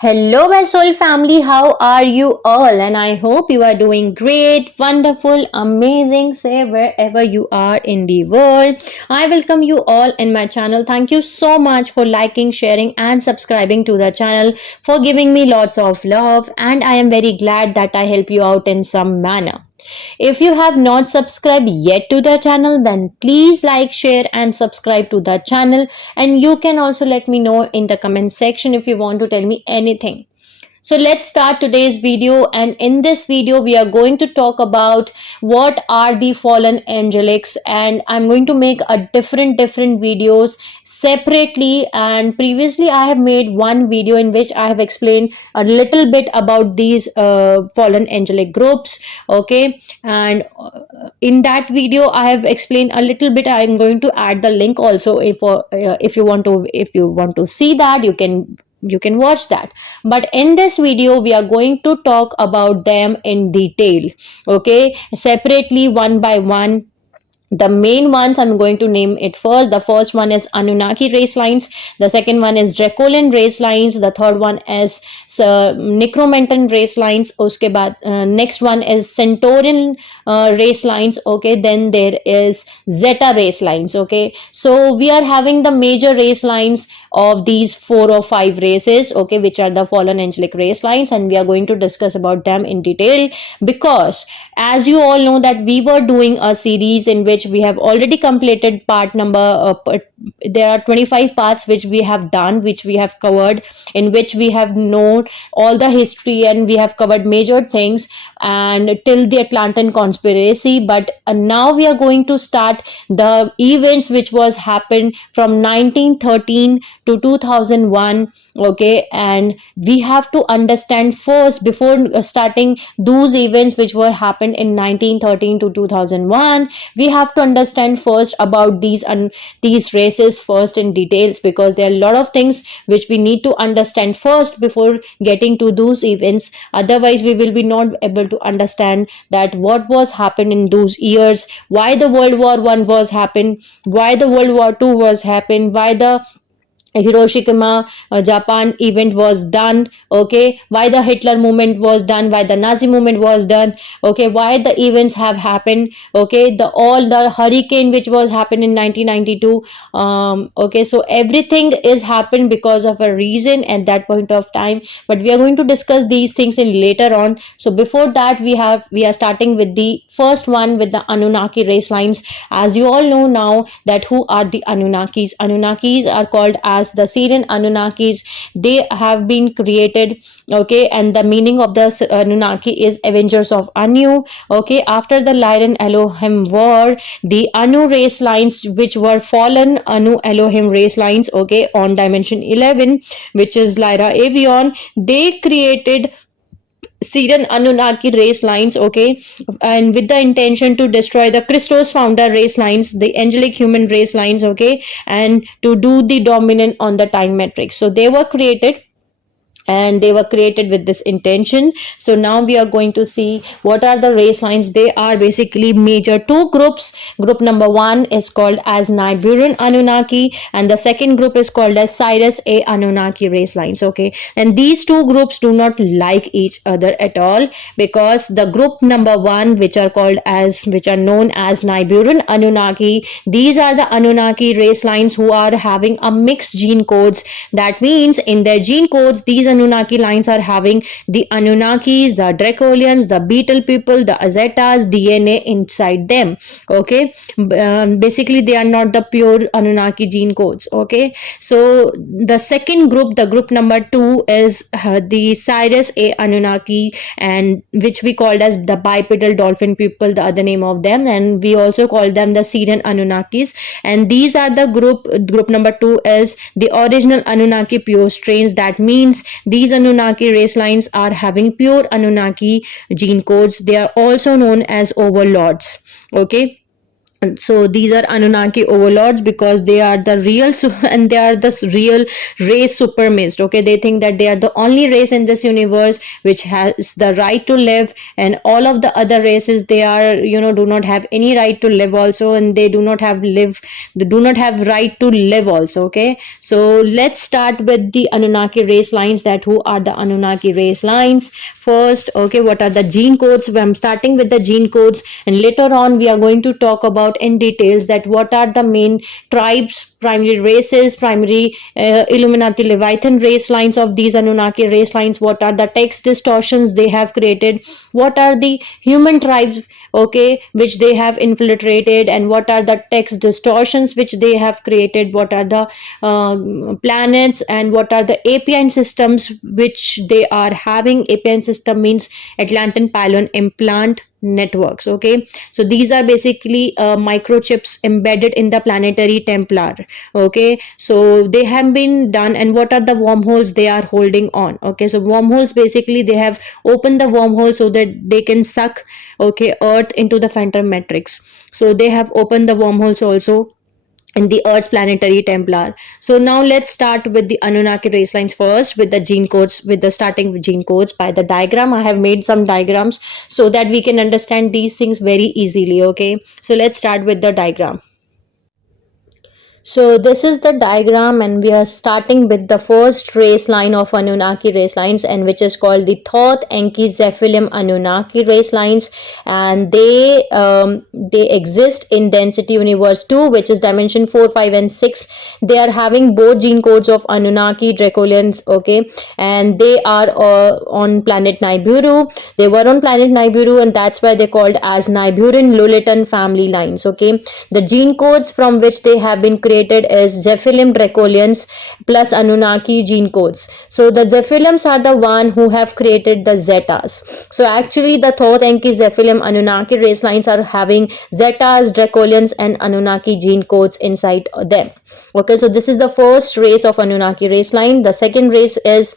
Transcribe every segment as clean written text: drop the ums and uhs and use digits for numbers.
Hello, my soul family. How are you all? And I hope you are doing great, wonderful, amazing, say wherever you are in the world. I welcome you all in my channel. Thank you so much for liking, sharing, and subscribing to the channel, for giving me lots of love. And I am very glad that I help you out in some manner. If you have not subscribed yet to the channel, then please like, share, and subscribe to the channel. And you can also let me know in the comment section if you want to tell me anything. So let's start today's video, and in this video we are going to talk about what are the fallen angelics, and I'm going to make a different videos separately. And previously I have made one video in which I have explained a little bit about these fallen angelic groups, okay, and in that video I have explained a little bit. I'm going to add the link also. If you want to see that, you can watch that. But in this video we are going to talk about them in detail, okay, separately, one by one. The main ones I'm going to name it first. The first one is Anunnaki race lines. The second one is Draconian race lines. The third one is Necromantan race lines. Uske baad, next one is Centaurian race lines. Okay, then there is Zeta race lines. Okay, so we are having the major race lines of these 4 or 5 races, okay, which are the fallen angelic race lines, and we are going to discuss about them in detail. Because as you all know that we were doing a series in which we have already completed part number there are 25 parts which we have done, which we have covered, in which we have known all the history and we have covered major things and till the Atlantian conspiracy. But now we are going to start the events which was happened from 1913 to 2001, okay, and we have to understand first, before starting those events which were happened in 1913 to 2001, we have to understand first about these races first in details, because there are a lot of things which we need to understand first before getting to those events. Otherwise we will be not able to understand that what was happened in those years, why the World War One was happened, why the World War Two was happened, why the Hiroshima, Japan event was done, okay, why the Hitler movement was done, why the Nazi movement was done, okay, why the events have happened, okay, the all the hurricane which was happened in 1992, okay, so everything is happened because of a reason at that point of time. But we are going to discuss these things in later on. So before that, we are starting with the first one, with the Anunnaki race lines. As you all know now that who are the Anunnakis. Anunnakis are called as the Syrian Anunnakis. They have been created, okay, and the meaning of the Anunnaki is Avengers of Anu, okay. After the Lyan-Elohim war, the Anu race lines, which were fallen Anu-Elohim race lines, okay, on dimension 11, which is Lyra Avion, they created Syrian Anunnaki race lines, okay, and with the intention to destroy the Christos founder race lines, the angelic human race lines, okay, and to do the dominant on the time matrix. So they were created, and they were created with this intention. So now we are going to see what are the race lines. They are basically major two groups. Group number one is called as Nibiruian Anunnaki, and the second group is called as Cyrus A Anunnaki race lines, okay. And these two groups do not like each other at all, because the group number one, which are known as Nibiruian Anunnaki, these are the Anunnaki race lines who are having a mixed gene codes. That means in their gene codes, these Anunnaki lines are having the Anunnakis, the Draconians, the Beetle people, the Azetas DNA inside them, okay. Basically they are not the pure Anunnaki gene codes, okay. So the second group, the group number two, is the Cyrus A Anunnaki, and which we called as the bipedal dolphin people, the other name of them, and we also call them the Syrian Anunnakis. And these are the group number two is the original Anunnaki pure strains. That means these Anunnaki race lines are having pure Anunnaki gene codes. They are also known as overlords, okay. And so these are Anunnaki overlords because they are the real and they are the real race supremacist. Okay, they think that they are the only race in this universe which has the right to live, and all of the other races, they are, do not have any right to live also, and they do not have right to live also. Okay, so let's start with the Anunnaki race lines. That who are the Anunnaki race lines first? Okay, what are the gene codes? I'm starting with the gene codes, and later on we are going to talk about in details that what are the main tribes, primary races, primary Illuminati Leviathan race lines of these Anunnaki race lines, what are the text distortions they have created, what are the human tribes, okay, which they have infiltrated, and what are the text distortions which they have created, what are the planets, and what are the APIN systems which they are having. APIN system means Atlantian pylon implant networks. Okay, so these are basically microchips embedded in the planetary templar. Okay, so they have been done, and what are the wormholes they are holding on? Okay, so wormholes, basically they have opened the wormhole so that they can suck, okay, earth into the phantom matrix. So they have opened the wormholes also in the Earth's planetary templar. So now let's start with the Anunnaki race lines first, with the gene codes, with the starting with gene codes by the diagram. I have made some diagrams so that we can understand these things very easily. Okay, so let's start with the diagram. So this is the diagram, and we are starting with the first race line of Anunnaki race lines, and which is called the Thoth Enki Zephilim Anunnaki race lines, and they exist in density universe 2, which is dimension 4, 5 and 6. They are having both gene codes of Anunnaki Draconians. Okay, and they are on planet Nibiru. They were on planet Nibiru, and that's why they're called as Nibiruian Lulitan family lines. Okay, the gene codes from which they have been created is Zephilim Dracolians plus Anunnaki gene codes. So the Zephilims are the one who have created the Zetas. So actually the Thoth Enki Zephilim Anunnaki race lines are having Zetas, Dracolians and Anunnaki gene codes inside them. Okay, so this is the first race of Anunnaki race line. The second race is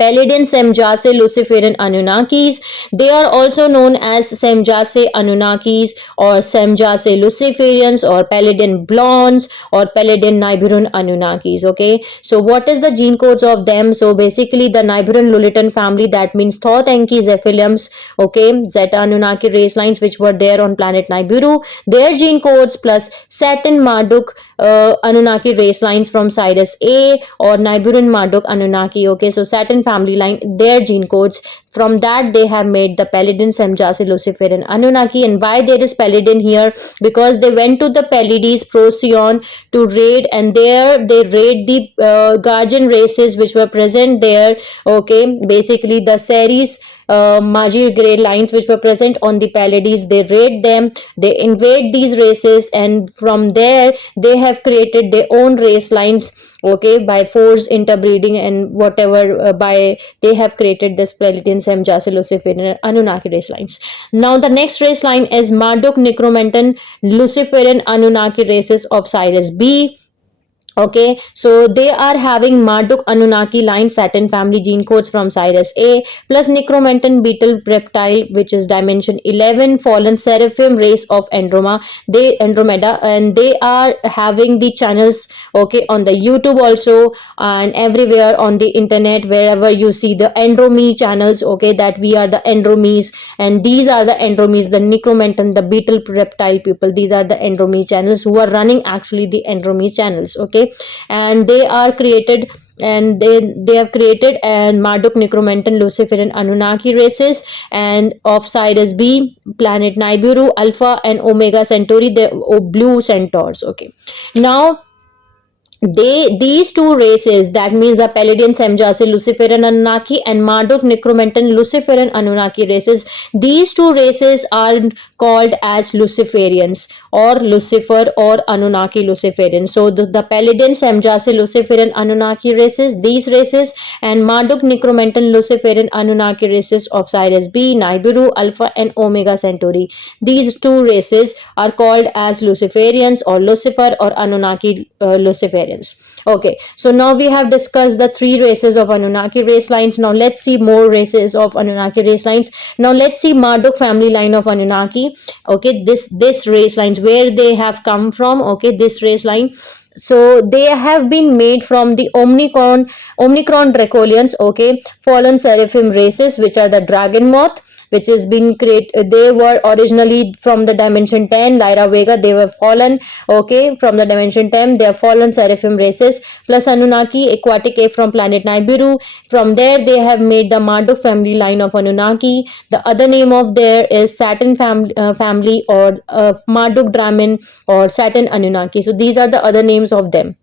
Pleiadian-Samjase-Luciferian Anunnakis. They are also known as Samjase Anunnakis or Samjase-Luciferians or Pleiadian Blondes or Pleiadian Nibiruian Anunnakis. Okay, so what is the gene codes of them? So basically the Nibiruian Lulitan family, that means Thoth Enki Zephilims, okay, Zeta Anunnaki race lines which were there on planet Nibiru, their gene codes plus Saturn Marduk Anunnaki race lines from Sirius A or Nibiruian Marduk Anunnaki. Okay, so Saturn family line, their gene codes. From that they have made the Pleiadian-Samjase-Luciferian Anunnaki. And why there is Pleiadian here? Because they went to the Pleiades Procyon to raid, and there they raid the guardian races which were present there. Okay, basically the Ceres Magi grey lines which were present on the Pleiades, they raid them, they invade these races, and from there they have created their own race lines. Okay, by force interbreeding and whatever, by they have created this Pleiadian-Samjase-Luciferian Anunnaki race lines. Now the next race line is Marduk Necromantan Luciferian Anunnaki races of Sirius B. Okay, so they are having Marduk Anunnaki line Saturn family gene codes from Sirius A plus Necromantan beetle reptile, which is dimension 11 fallen seraphim race of Andromeda, and they are having the channels, okay, on the YouTube also and everywhere on the internet, wherever you see the Andromi channels. Okay, that we are the Andromies, and these are the Andromies, the Necromantan, the beetle reptile people. These are the Andromi channels who are running actually the Andromi channels. Okay, and they are created, and they have created and Marduk Necromantan Luciferian Anunnaki races and of Sirius B, planet Nibiru, Alpha and Omega Centauri, the blue centaurs. Okay, now these two races, that means the Pleiadian-Samjase-Luciferian Anunnaki and Marduk Necromantan Luciferian Anunnaki races, these two races are called as Luciferians or Lucifer or Anunnaki Luciferians. So the Pleiadian-Samjase-Luciferian Anunnaki races, these races, and Marduk Necromantan Luciferian Anunnaki races of Sirius B, Nibiru, Alpha and Omega Centauri, these two races are called as Luciferians or Lucifer or Anunnaki Luciferians. Luciferians. Okay, so now we have discussed the three races of Anunnaki race lines. Now let's see more races of Anunnaki race lines. Now let's see Marduk family line of Anunnaki. Okay, this race lines, where they have come from. Okay, this race line, so they have been made from the Omicron Dracolians, okay, fallen seraphim races, which are the dragon moth, which has been created. They were originally from the dimension 10, Lyra Vega. They were fallen, okay, from the dimension 10. They are fallen seraphim races, plus Anunnaki, aquatic ape from planet Nibiru. From there, they have made the Marduk family line of Anunnaki. The other name of there is Saturn family, or Marduk Dramin, or Saturn Anunnaki. So these are the other names of them.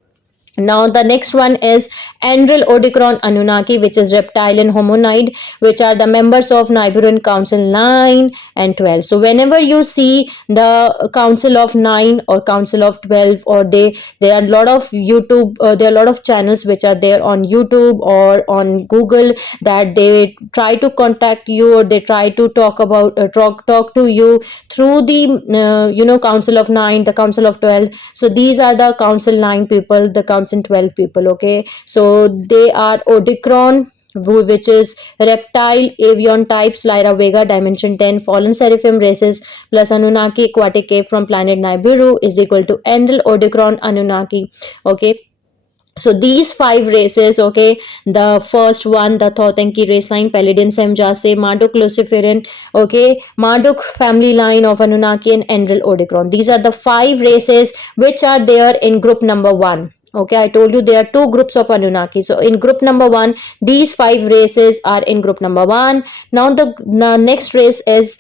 Now the next one is Andril Odicron Anunnaki, which is reptilian hominid, which are the members of Nibiruian Council 9 and 12. So whenever you see the Council of 9 or Council of 12, or there are a lot of YouTube, there are a lot of channels which are there on YouTube or on Google, that they try to contact you, or they try to talk about talk to you through the Council of 9, the Council of 12. So these are the Council 9 people, the Council 12 people. Okay, so they are Odicron, which is reptile avian types, Lyra Vega, dimension 10, fallen seraphim races, plus Anunnaki, aquatic ape from planet Nibiru, is equal to Enlil Odicron Anunnaki. Okay, so these five races, okay, the first one, the Thoth-Enki race line, Pleiadian-Samjase, Marduk Luciferian, okay, Marduk family line of Anunnaki, and Enlil Odicron. These are the five races which are there in group number 1. Okay, I told you there are two groups of Anunnaki. So in group number 1, these five races are in group number 1. Now the next race is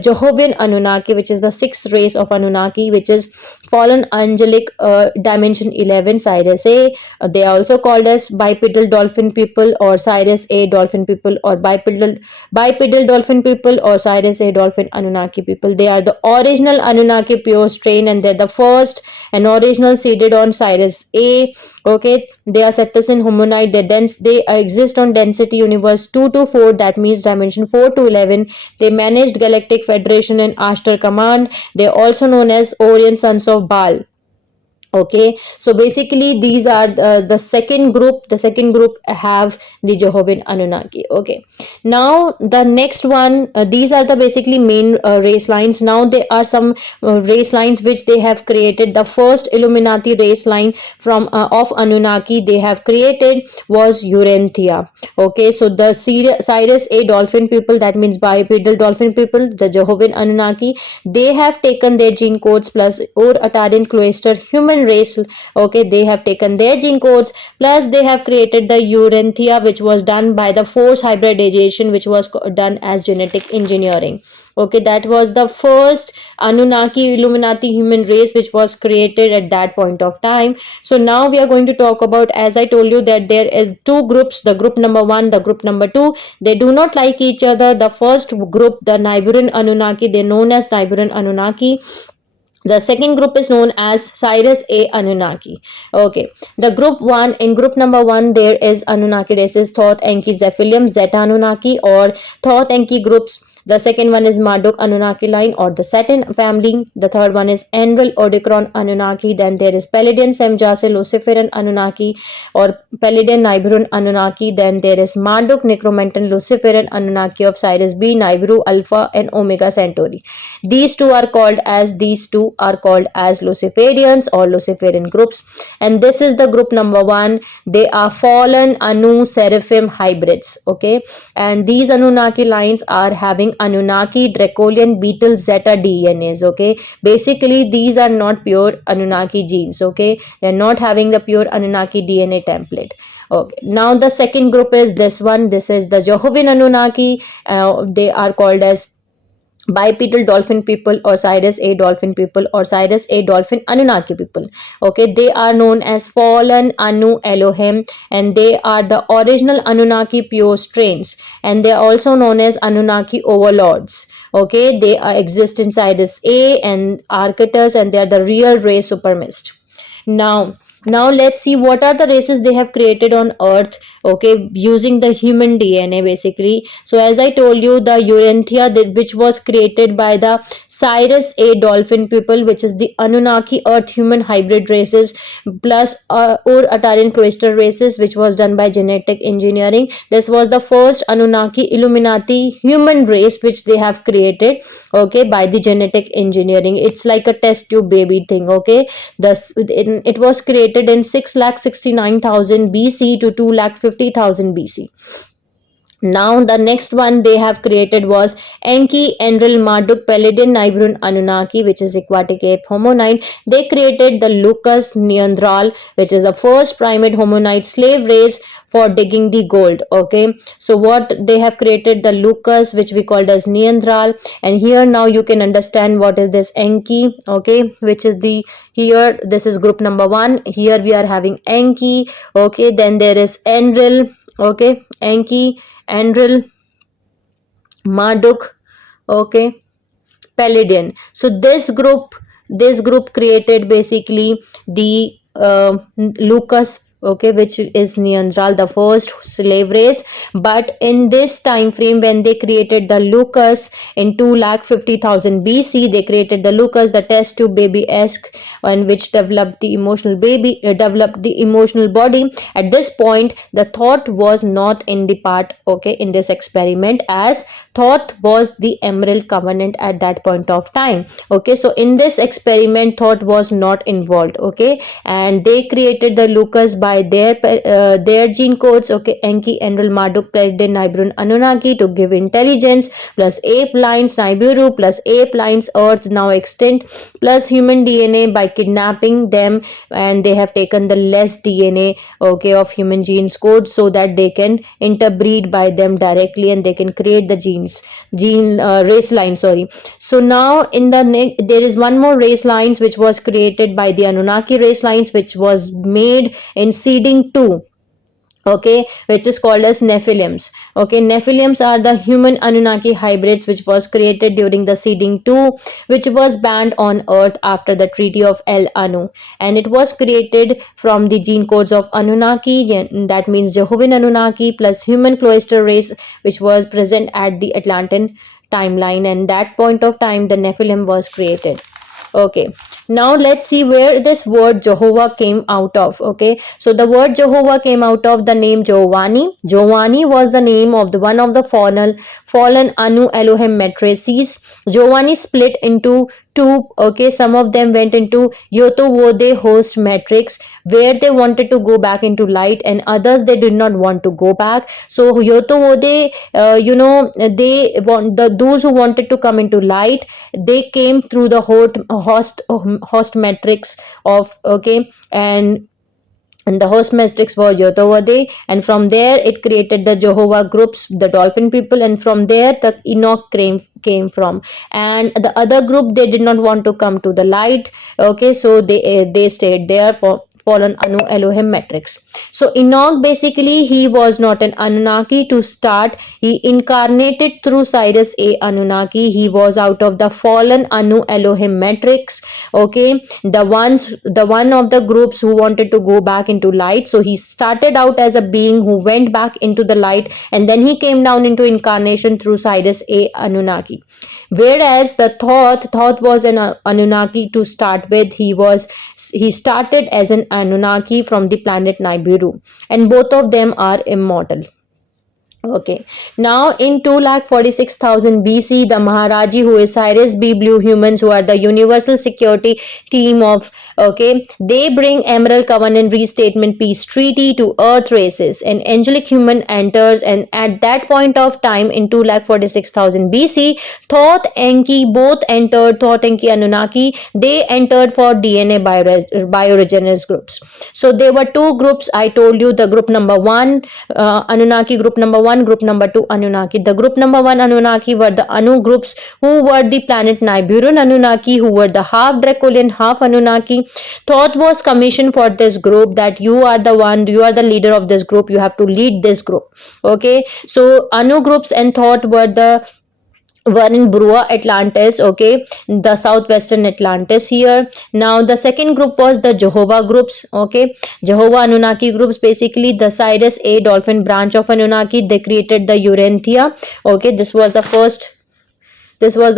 Jehovian Anunnaki, which is the sixth race of Anunnaki, which is fallen angelic, dimension 11, Cyrus A. They are also called as bipedal dolphin people, or Cyrus A dolphin people, or bipedal dolphin people, or Cyrus A dolphin Anunnaki people. They are the original Anunnaki pure strain, and they're the first and original seeded on Cyrus A. Okay, they are Septuagint hominid. They exist on density universe 2 to 4, that means dimension 4 to 11. They managed Galactic Federation and Ashtar Command. They are also known as Orion Sons of Baal. Okay, so basically these are the second group have the Jehovian Anunnaki. Okay, now the next one, these are the basically main race lines. Now there are some race lines which they have created. The first Illuminati race line from of Anunnaki they have created was Urantia. Okay, so the Cyrus A dolphin people, that means bipedal dolphin people, the Jehovian Anunnaki, they have taken their gene codes, plus Ur-Atarian cloister human race. Okay, they have taken their gene codes, plus they have created the Urantia, which was done by the force hybridization, which was done as genetic engineering. Okay, that was the first Anunnaki Illuminati human race which was created at that point of time. So now we are going to talk about, as I told you, that there is two groups, the group number 1, the group number 2. They do not like each other. The first group, the Nibiruian Anunnaki, they're known as Nibiruian Anunnaki. The second group is known as Cyrus A Anunnaki. Okay, the group 1, in group number 1 there is Anunnaki races, Thoth, Enki, Zephylium, Zeta Anunnaki, or Thoth, Enki groups. The second one is Marduk Anunnaki line, or the Saturn family. The third one is Enlil Odicron Anunnaki. Then there is Pleiadian-Samjase-Luciferian Anunnaki, or Pleiadian-Nibiruian Anunnaki. Then there is Marduk Necromantan-Luciferian Anunnaki of Cyrus B, Nibiru, Alpha, and Omega Centauri. These two are called as Luciferians or Luciferian groups. And this is the group number 1. They are fallen Anu Seraphim hybrids. Okay, and these Anunnaki lines are having Anunnaki, Draconian, Beetle, Zeta DNAs. Okay, basically these are not pure Anunnaki genes. Okay, they are not having the pure Anunnaki DNA template. Okay, now the second group is this one. This is the Jehovian Anunnaki. They are called as bipedal dolphin people, or Cyrus A dolphin people, or Cyrus A dolphin Anunnaki people. Okay, they are known as fallen Anu-Elohim, and they are the original Anunnaki pure strains, and they are also known as Anunnaki overlords. Okay, they exist in Cyrus A and Arcturus, and they are the real race supremacist. Now let's see what are the races they have created on Earth. okay, using the human DNA basically. So as I told you, the Urantia, which was created by the Cyrus A dolphin people, which is the Anunnaki earth human hybrid races, plus or Atarian cloister races, which was done by genetic engineering. This was the first Anunnaki Illuminati human race which they have created, okay, by the genetic engineering. It's like a test tube baby thing, okay. Thus it was created in 6,69,000 BC to 2,50,000 BC. Now the next one they have created was Enki, Enril, Marduk, Pleiadian, Nibiruian, Anunnaki, which is aquatic ape hominid. They created the Lucas Neanderthal, which is the first primate hominid slave race for digging the gold. Okay, so what they have created, the Lucas, which we called as Neanderthal, and here now you can understand what is this Enki. Okay, which is the, here this is group number 1. Here we are having Enki. Okay, then there is Enril. Okay, Enki, Enril, Marduk, okay, Pleiadian. So this group created basically the Lucas, okay, which is Neanderthal, the first slave race. But in this time frame, when they created the Lucas in 2,50,000 BC, they created the Lucas, the test tube baby esque, and which developed the emotional baby, developed the emotional body. At this point, the thought was not in the part, okay, in this experiment, as thought was the emerald covenant at that point of time. Okay, so in this experiment, thought was not involved. Okay, and they created the Lucas by their gene codes. Okay, Enki, Enril, Marduk, Pleiadian, Nibiruian, Anunnaki, to give intelligence, plus ape lines Nibiru, plus ape lines Earth now extinct, plus human DNA by kidnapping them, and they have taken the less DNA, okay, of human genes code, so that they can interbreed by them directly and they can create the gene race line, sorry. So now in the there is one more race lines which was created by the Anunnaki race lines, which was made in seeding 2, okay, which is called as Nephilims. Okay, Nephilims are the human Anunnaki hybrids which was created during the seeding 2, which was banned on Earth after the Treaty of El Anu, and it was created from the gene codes of Anunnaki, that means Jehovian Anunnaki, plus human cloister race, which was present at the Atlantian timeline, and that point of time the Nephilim was created. Okay, now let's see where this word Jehovah came out of. Okay, so the word Jehovah came out of the name Giovanni. Giovanni was the name of the one of the fallen Anu-Elohim matrices. Giovanni split into two. Okay, some of them went into Yoto-Wode host matrix, where they wanted to go back into light, and others they did not want to go back. So Yoto-Wode, they want those who wanted to come into light, they came through the host matrix of, okay, and the host matrix was Yotovade, and from there it created the Jehovah groups, the dolphin people, and from there the Enoch came from. And the other group, they did not want to come to the light, okay, so they stayed there for fallen Anu Elohim matrix. So Enoch, basically he was not an Anunnaki to start. He incarnated through Cyrus A Anunnaki. He was out of the fallen Anu Elohim matrix. Okay, the one of the groups who wanted to go back into light. So he started out as a being who went back into the light, and then he came down into incarnation through Cyrus A Anunnaki. Whereas the thought was an Anunnaki to start with. He started as an Anunnaki from the planet Nibiru, and both of them are immortal. Okay, now in 2,46,000 BC, the Maharaji, who is Cyrus B. Blue Humans, who are the universal security team of, okay, they bring Emerald Covenant Restatement Peace Treaty to Earth races. An angelic human enters, and at that point of time in 2,46,000 BC, Thoth, Enki both entered. Thoth, Enki, Anunnaki, they entered for DNA bioregenesis groups. So there were two groups. I told you, the group number 1, Anunnaki group number 1, group number 2, Anunnaki. The group number 1 Anunnaki were the Anu groups, who were the planet Nibiruian Anunnaki, who were the half Draconian, half Anunnaki. Thoth was commissioned for this group, that you are the leader of this group, you have to lead this group. Okay, so Anu groups and Thoth were the were in Brua Atlantis, okay, the southwestern Atlantis here. Now the second group was the Jehovah groups, okay, Jehovah Anunnaki groups. Basically, the Cyrus A dolphin branch of Anunnaki, they created the Urantia, okay. This was the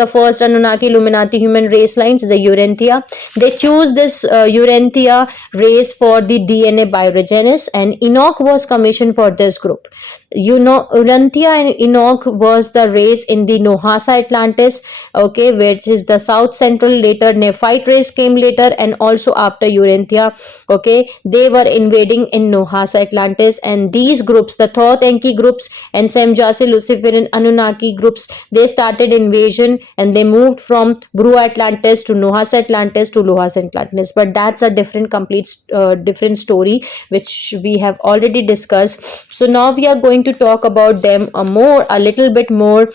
first Anunnaki Illuminati human race lines, the Urantia. They chose this Urantia race for the DNA biogenesis, and Enoch was commissioned for this group. You know, Urantia and Enoch was the race in the Nohasa Atlantis, okay, which is the south central. Later, Nephite race came later, and also after Urantia, okay, they were invading in Nohasa Atlantis, and these groups, the Thoth Enki groups and Samjase-Luciferian Anunnaki groups, they started invasion and they moved from Bru Atlantis to Nohasa Atlantis to Lohas Atlantis. But that's a different story which we have already discussed. So now we are going to talk about them a little bit more,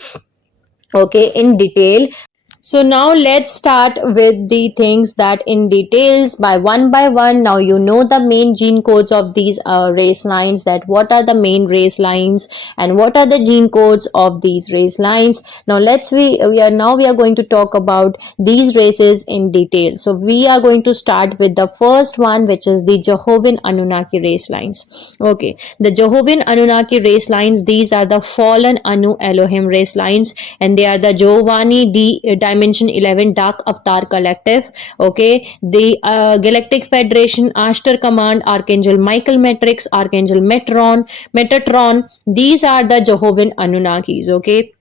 okay, in detail. So now let's start with the things that in details by one. Now you know the main gene codes of these race lines, that what are the main race lines and what are the gene codes of these race lines. Now we are going to talk about these races in detail. So we are going to start with the first one, which is the Jehovian Anunnaki race lines. Okay, the Jehovian Anunnaki race lines, these are the fallen Anu Elohim race lines, and they are the Giovanni D Dimension 11 Dark Avatar Collective, okay, the Galactic Federation, Ashtar Command, Archangel Michael Matrix, Archangel Metatron. These are the Jehovian Anunnakis, okay.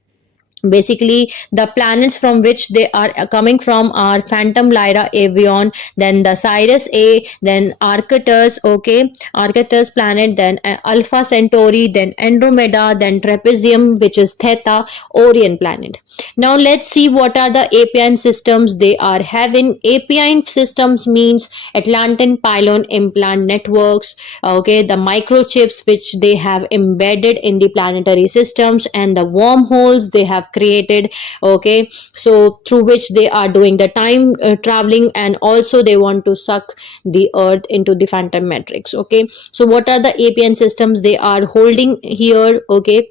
Basically, the planets from which they are coming from are Phantom, Lyra, Avion, then the Sirius A, then Arcturus, okay, Arcturus planet, then Alpha Centauri, then Andromeda, then Trapezium, which is Theta, Orion planet. Now let's see what are the APIN systems they are having. APIN systems means Atlantean Pylon Implant Networks, okay, the microchips which they have embedded in the planetary systems, and the wormholes they have created, okay, so through which they are doing the time traveling, and also they want to suck the earth into the phantom matrix, okay. So what are the APN systems they are holding here, okay.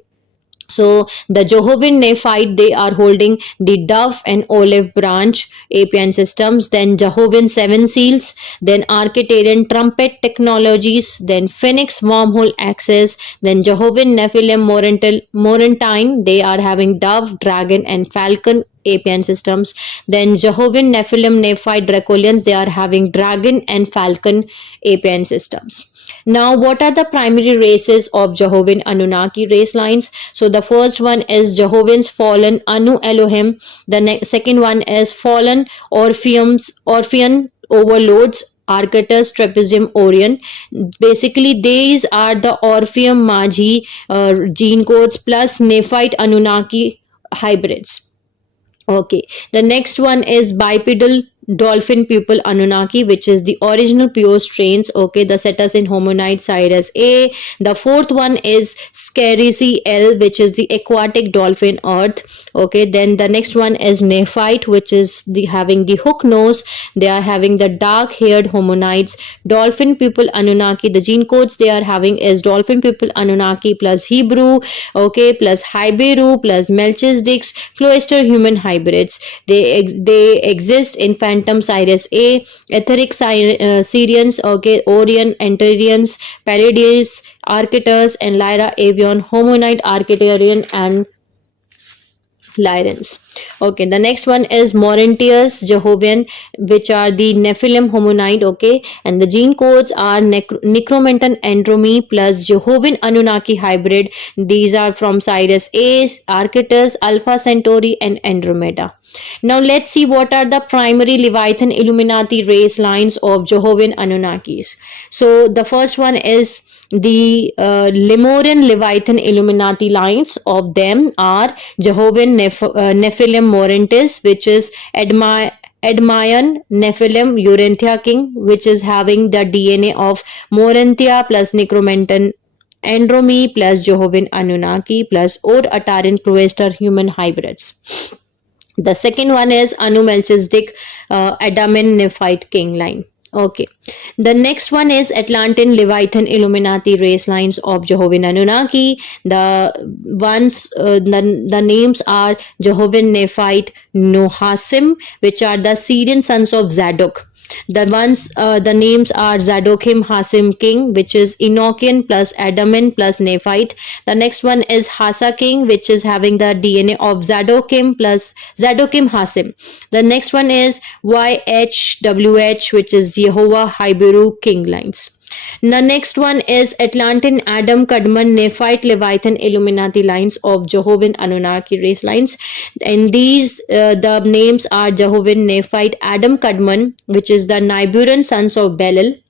So the Jehovian-Nephite, they are holding the Dove and Olive Branch APN systems, then Jehovian Seven Seals, then Arcturian Trumpet Technologies, then Phoenix Wormhole Access, then Jehovian Nephilim Morentine, they are having Dove, Dragon and Falcon APN systems. Then Jehovian Nephilim Nephite Draconians, they are having Dragon and Falcon APN systems. Now, what are the primary races of Jehovian Anunnaki race lines? So, the first one is Jehovians fallen Anu Elohim. The second one is fallen Orphean overlords, Arcturus, Trapezium, Orion. Basically, these are the Orpheum Magi gene codes plus Nephite Anunnaki hybrids. Okay, the next one is bipedal dolphin pupil Anunnaki, which is the original pure strains, okay, the Cetus in homonite Cyrus A. The fourth one is Scarisi L, which is the aquatic dolphin earth, okay. Then the next one is Nephite, which is having the hook nose, they are having the dark haired homonites. Dolphin pupil Anunnaki, the gene codes they are having is dolphin pupil Anunnaki plus Hebrew, okay, plus Hyberu plus Melchizedek's Cloister human hybrids. They exist in Phantom Cyrus A, Etheric Syrians, okay, Orion, Antareans, Palladius, Arcturus, and Lyra, Avion, Homonite, Arcturian, and Lyrans. Okay, the next one is Maurentius Jehovian, which are the Nephilim homonite, okay, and the gene codes are Necromentan Andromy plus Jehovian Anunnaki hybrid. These are from Cyrus A, Arcturus, Alpha Centauri, and Andromeda. Now let's see what are the primary Leviathan Illuminati race lines of Jehovian Anunnakis. So the first one is the Lemurian Leviathan Illuminati lines. Of them are Jehovian Nephilim Morentis, which is Admayan Nephilim Urantia King, which is having the DNA of Morentia plus Necromentan Andromy plus Jehovian Anunnaki plus Or Ataran Cloister human hybrids. The second one is Anu Melchizedek Adaman Nephite King line. Okay. The next one is Atlantian Leviathan Illuminati race lines of Jehovian Anunnaki. The names are Jehovian-Nephite Nohasim, which are the Syrian sons of Zadok. The names are Zadokim Hasim King, which is Enochian plus Adaman plus Nephite. The next one is Hasa King, which is having the DNA of Zadokim plus Zadokim Hasim. The next one is YHWH, which is Jehovah Hibiru King lines. The next one is Atlantan Adam Kadmon Nephite Leviathan Illuminati lines of Jehovian Anunnaki race lines. And these the names are Jehovian Nephite Adam Kadmon, which is the Nibiruian sons of Belil.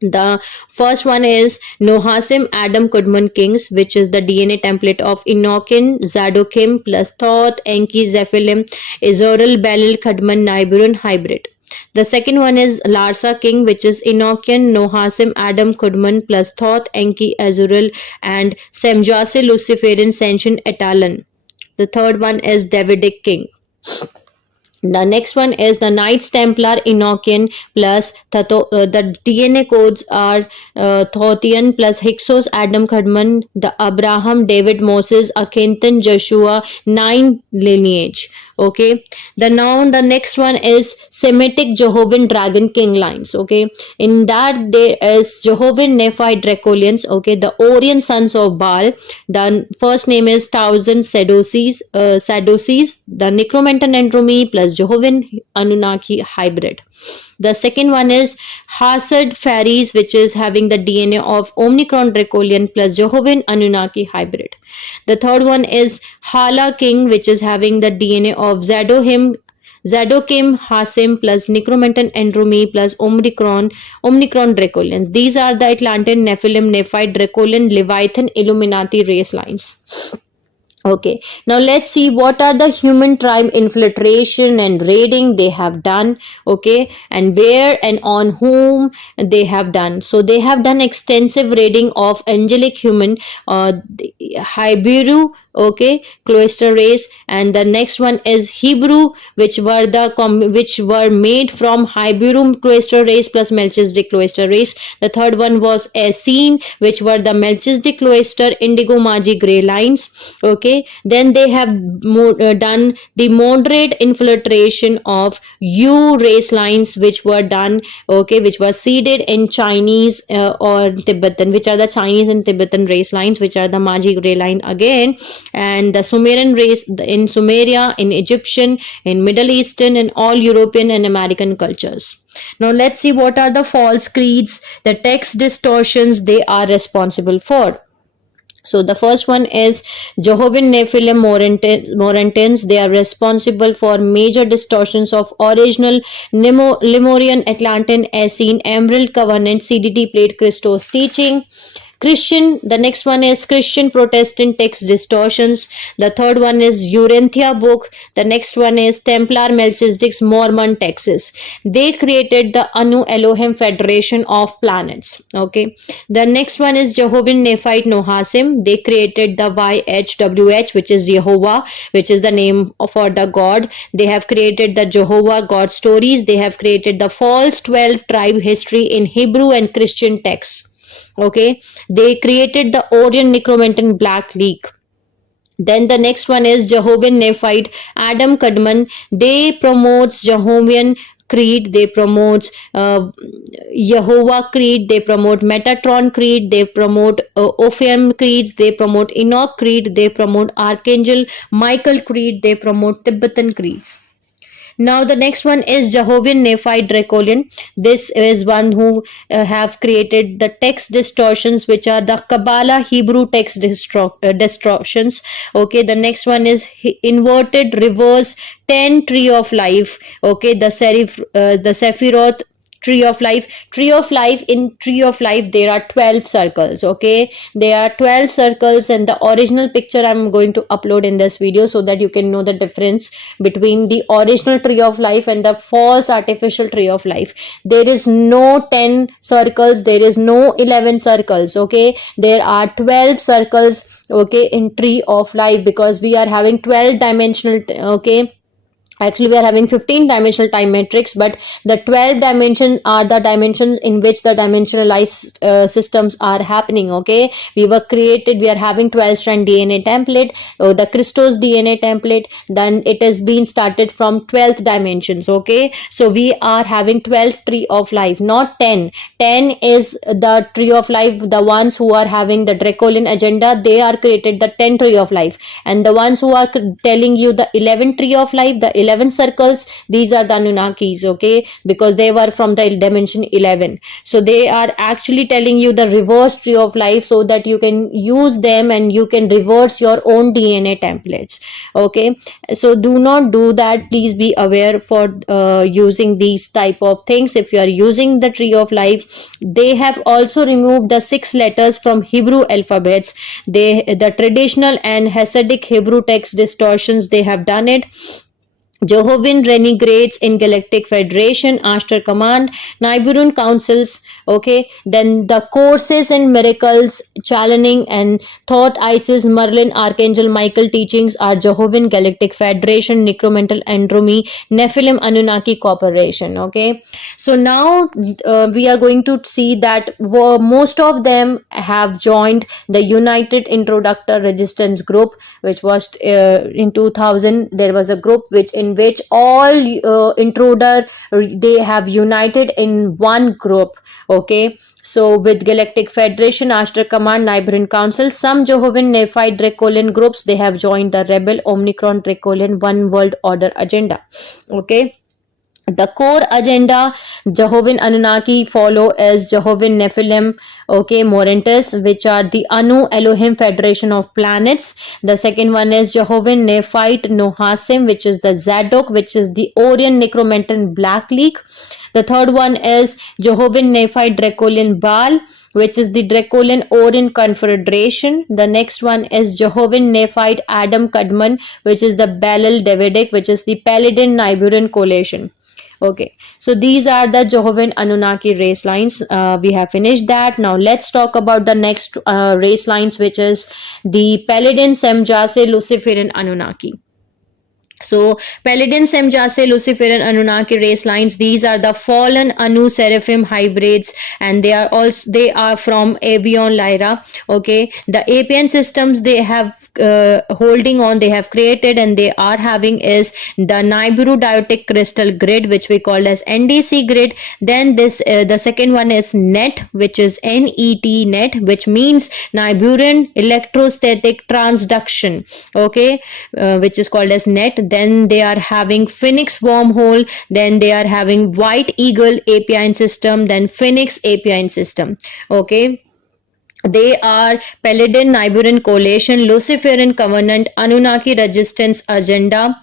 The first one is Nohasim Adam Kudman Kings, which is the DNA template of Enochian, Zadokim plus Thoth, Enki, Zephilim, Izoril, Belil, Kudman, Nibiruian hybrid. The second one is Larsa King, which is Enochian, Nohasim, Adam, Kudman plus Thoth, Enki, Azuril, and Samjase-Luciferian Ascension Etalan. The third one is Davidic King. The next one is the Knights Templar Enochian plus the DNA codes are Thothian plus Hyksos Adam Kadmon, the Abraham David Moses Akintan Joshua 9 lineage. Okay, the next one is Semitic Jehovian Dragon King lines. Okay, in that there is Jehovian Nephite Draconians. Okay, the Orion sons of Baal. The first name is Thousand Sadducees. The Necromantan Andromy plus Jehovian Anunnaki hybrid. The second one is Hassad Faries, which is having the DNA of Omicron Dracolian plus Jehovian Anunnaki hybrid. The third one is Hala King, which is having the DNA of Zadokim Hasim plus Necromantan Andromy plus Omicron Dracolians. These are the Atlantan Nephilim Nephite Dracolian Leviathan Illuminati race lines. Okay, now let's see what are the human tribe infiltration and raiding they have done. Okay, and where and on whom they have done. So they have done extensive raiding of angelic human, Hibiru, okay, cloister race, and the next one is Hebrew, which were made from Hibiru cloister race plus Melchizedek cloister race. The third one was Essene, which were the Melchizedek cloister indigo magi gray lines. Okay, then they have done the moderate infiltration of U race lines, which were done, okay, which was seeded in Chinese or Tibetan, which are the Chinese and Tibetan race lines, which are the magi gray line again, and the Sumerian race in Sumeria, in Egyptian, in Middle Eastern, and all European and American cultures. Now let's see what are the false creeds, the text distortions they are responsible for. So the first one is Jehovian Nephilim Morantians. They are responsible for major distortions of original Lemurian, Atlantan, Essene, Emerald Covenant, CDT plate Christos teaching. The next one is Christian Protestant text distortions. The third one is Urantia book. The next one is Templar Melchizedek's Mormon texts. They created the Anu-Elohim Federation of Planets. Okay. The next one is Jehovian-Nephite Nohasim. They created the YHWH, which is Jehovah, which is the name for the God. They have created the Jehovah God stories. They have created the false 12 tribe history in Hebrew and Christian texts. Okay, they created the Orion Necromantan Black League. Then the next one is Jehovian-Nephite Adam Kadmon. They promotes Jehovian creed, they promote Jehovah creed, they promote Metatron creed, they promote Ophium creeds, they promote Enoch creed, they promote Archangel Michael creed, they promote Tibetan creeds. Now the next one is Jehovian-Nephite Draconian. This is one who have created the text distortions, which are the Kabbalah Hebrew text distortions. Okay, the next one is inverted reverse 10 tree of life. Okay, the Sephiroth tree of life. In tree of life there are 12 circles. Okay, there are 12 circles, and the original picture I'm going to upload in this video so that you can know the difference between the original tree of life and the false artificial tree of life. There is no 10 circles, there is no 11 circles. Okay, there are 12 circles, okay, in tree of life, because we are having 12 dimensional, okay, Actually, we are having 15 dimensional time matrix, but the 12 dimensions are the dimensions in which the dimensionalized systems are happening. Okay, we were created, we are having 12 strand DNA template, the Christos DNA template, then it has been started from 12th dimensions. Okay, so we are having 12 tree of life, not 10. 10 is the tree of life. The ones who are having the Draconian agenda, they are created the 10 tree of life, and the ones who are telling you the 11 tree of life, the 11 circles, these are the Anunnakis. Okay, because they were from the dimension 11, so they are actually telling you the reverse tree of life, so that you can use them and you can reverse your own DNA templates. Okay, so do not do that. Please be aware for using these type of things. If you are using the tree of life, they have also removed the 6 letters from Hebrew alphabets. The traditional and Hasidic Hebrew text distortions, they have done it. Jehovian renegades in Galactic Federation, Ashtar Command, Nibiruian Councils, okay, then the courses and miracles, channeling and thought, Isis, Merlin, Archangel Michael teachings are Jehovian Galactic Federation, Necromental Andromy, Nephilim Anunnaki Corporation, okay. So now we are going to see that most of them have joined the United Introductor Resistance Group, which was in 2000. There was a group which all intruder, they have united in one group. Okay, so with Galactic Federation, Ashtar Command, Nibiruian Council, some Jehovian-Nephite Draconian groups, they have joined the rebel Omicron Draconian One World Order agenda. Okay, the core agenda Jehovian Anunnaki follow is Jehovian Nephilim, okay, Morentus, which are the Anu-Elohim Federation of Planets. The second one is Jehovian Nephite Nohasim, which is the Zadok, which is the Orion Necromantic Black League. The third one is Jehovian Nephite Draconian Baal, which is the Draconian Orion Confederation. The next one is Jehovian Nephite Adam Kadmon, which is the Belil Davidic, which is the Pleiadian Nibiruian coalition. Okay, so these are the Jehovian Anunnaki race lines. We have finished that. Now let's talk about the next race lines, which is the Pleiadian-Samjase-Luciferian Anunnaki. So Pleiadian-Samjase-Luciferian Anunnaki race lines, these are the fallen Anu Seraphim hybrids, and they are from Avion Lyra. Okay, the APN systems they have holding on, they have created and they are having is the Nibiru Diotic Crystal Grid, which we call as NDC grid. Then this the second one is NET, which is NET net, which means Nibiruian Electrostatic Transduction. Okay, which is called as NET. Then they are having Phoenix Wormhole, then they are having White Eagle APIN system, then Phoenix APIN system. Okay, they are Pleiadian Nibiruian Coalition, Luciferian Covenant, Anunnaki Resistance Agenda,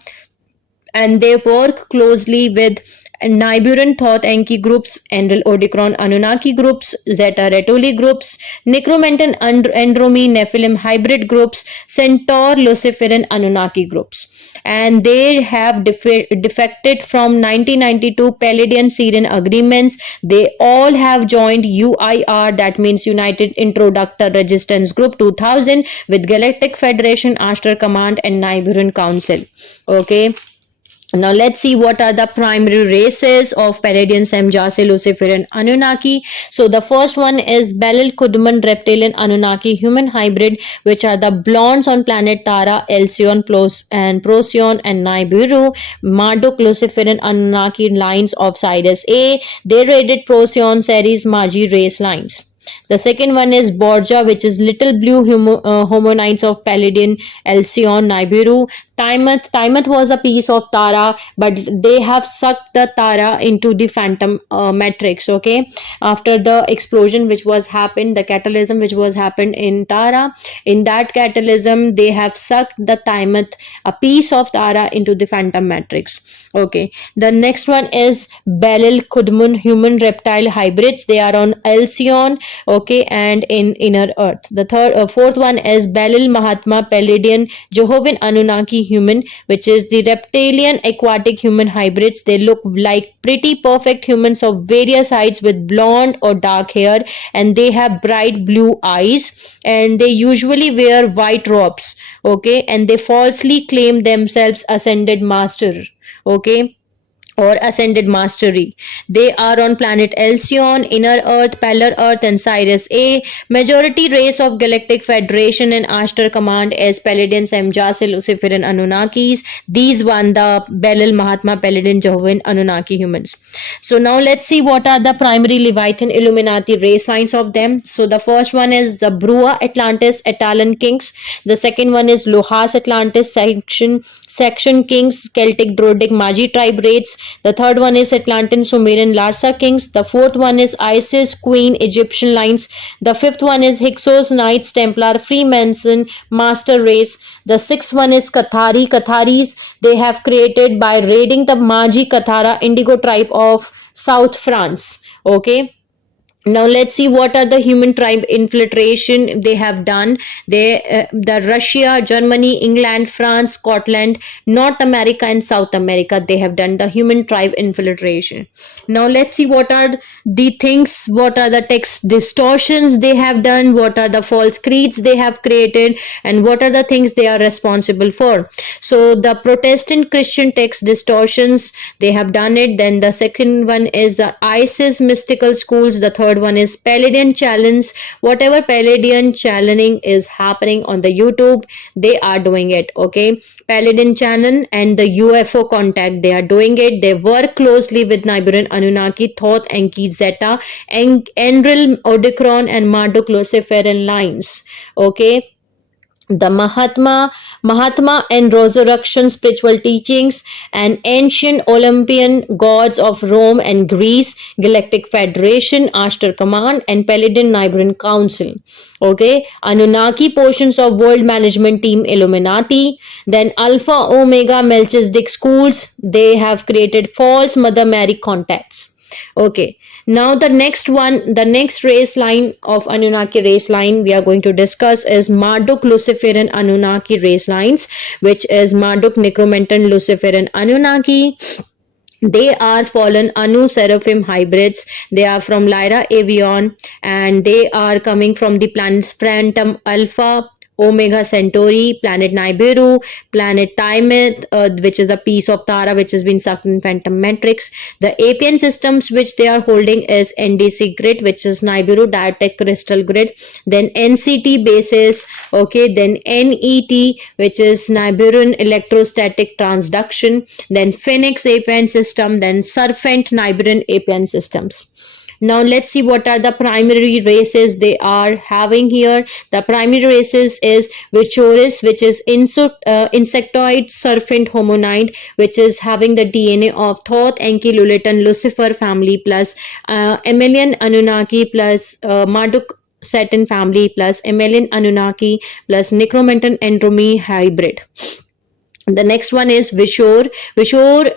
and they work closely with Nibiruian Thoth Enki groups, Enlil Odicron Anunnaki groups, Zeta Reticuli groups, Necromantic Andromy Nephilim hybrid groups, Centaur Luciferian Anunnaki groups. And they have defected from 1992 Pleiadian-Syrian agreements. They all have joined UIR, that means United Introductor Resistance Group 2000, with Galactic Federation, Ashtar Command and Nibiruian Council. Okay. Now let's see what are the primary races of Pleiadian-Samjase-Luciferian Anunnaki. So the first one is Belil Kadmon Reptilian Anunnaki human hybrid, which are the blondes on planet Tara, Alcyon, and Procyon and Nibiru. Marduk Luciferian Anunnaki lines of Sirius A. They raided Procyon series Magi race lines. The second one is Borgia, which is little blue hominids of Pleiadian, Alcyon, Nibiru. Tiamat was a piece of Tara, but they have sucked the Tara into the phantom matrix. Okay, after the explosion which was happened, the catalysm which was happened in Tara, in that catalysm they have sucked the Tiamat, a piece of Tara, into the phantom matrix. Okay, the next one is Belil Kadmon human reptile hybrids. They are on Alcyon, okay, and in inner earth. The fourth one is Belil Mahatma Pleiadian Jehovian Anunnaki human, which is the reptilian aquatic human hybrids. They look like pretty perfect humans of various heights with blonde or dark hair, and they have bright blue eyes, and they usually wear white robes, okay, and they falsely claim themselves ascended master, okay, or ascended mastery. They are on planet Alcyon, Inner Earth, Peller Earth, and Sirius A. Majority race of Galactic Federation and Ashtar Command is Pleiadian-Samjase-Luciferian Anunnakis. These one the Belil, Mahatma, Pleiadian, Jehovian, Anunnaki humans. So now let's see what are the primary Leviathan Illuminati race lines of them. So the first one is the Brua Atlantis Atalan Kings. The second one is Lohas Atlantis Section Kings, Celtic Druidic Magi tribe rates. The third one is Atlantean Sumerian Larsa Kings. The fourth one is Isis Queen Egyptian lines. The fifth one is Hyksos Knights Templar Freemason Master Race. The sixth one is Katharis. They have created by raiding the Magi Kathara Indigo tribe of South France. Okay. Now let's see what are the human tribe infiltration they have done. The Russia, Germany, England, France, Scotland, North America, and South America, they have done the human tribe infiltration. Now let's see what are the things, what are the text distortions they have done, what are the false creeds they have created, and what are the things they are responsible for. So the Protestant Christian text distortions, they have done it. Then the second one is the ISIS mystical schools. The third one is Pleiadian challenge. Whatever Pleiadian channeling is happening on the YouTube, they are doing it. Okay, Pleiadian channel and the UFO contact, they are doing it. They work closely with Nibiruian Anunnaki, Thoth, Enki, Zeta, Enlil, Odicron, and Marduk Luciferian lines. Okay, the Mahatma and resurrection spiritual teachings, and ancient Olympian gods of Rome and Greece, Galactic Federation, Ashtar Command, and Pleiadian Nibiruian Council. Okay, Anunnaki portions of World Management Team Illuminati, then Alpha Omega Melchizedek schools, they have created false Mother Mary contacts. Okay, now the next race line of Anunnaki race line we are going to discuss is Marduk Luciferian Anunnaki race lines, which is Marduk Necromantan Luciferian Anunnaki. They are fallen Anu Seraphim hybrids. They are from Lyra Avion, and they are coming from the planets Phantom Alpha, Omega Centauri, planet Nibiru, planet Timeth, which is the piece of Tara which has been sucked in Phantom Matrix. The APN systems which they are holding is NDC grid, which is Nibiru Diatech Crystal Grid. Then NCT bases, okay, then NET, which is Nibiruan Electrostatic Transduction, then Phoenix APN system, then Serpent Nibiruan APN systems. Now let's see what are the primary races they are having here. The primary races is Vichoris, which is insectoid serpent hominid, which is having the DNA of Thoth, Enki, Lilith, Lucifer family plus Emelian Anunnaki plus Marduk Saturn family plus Emelian Anunnaki plus Necromantan Andromy hybrid. The next one is Vishor. Vishor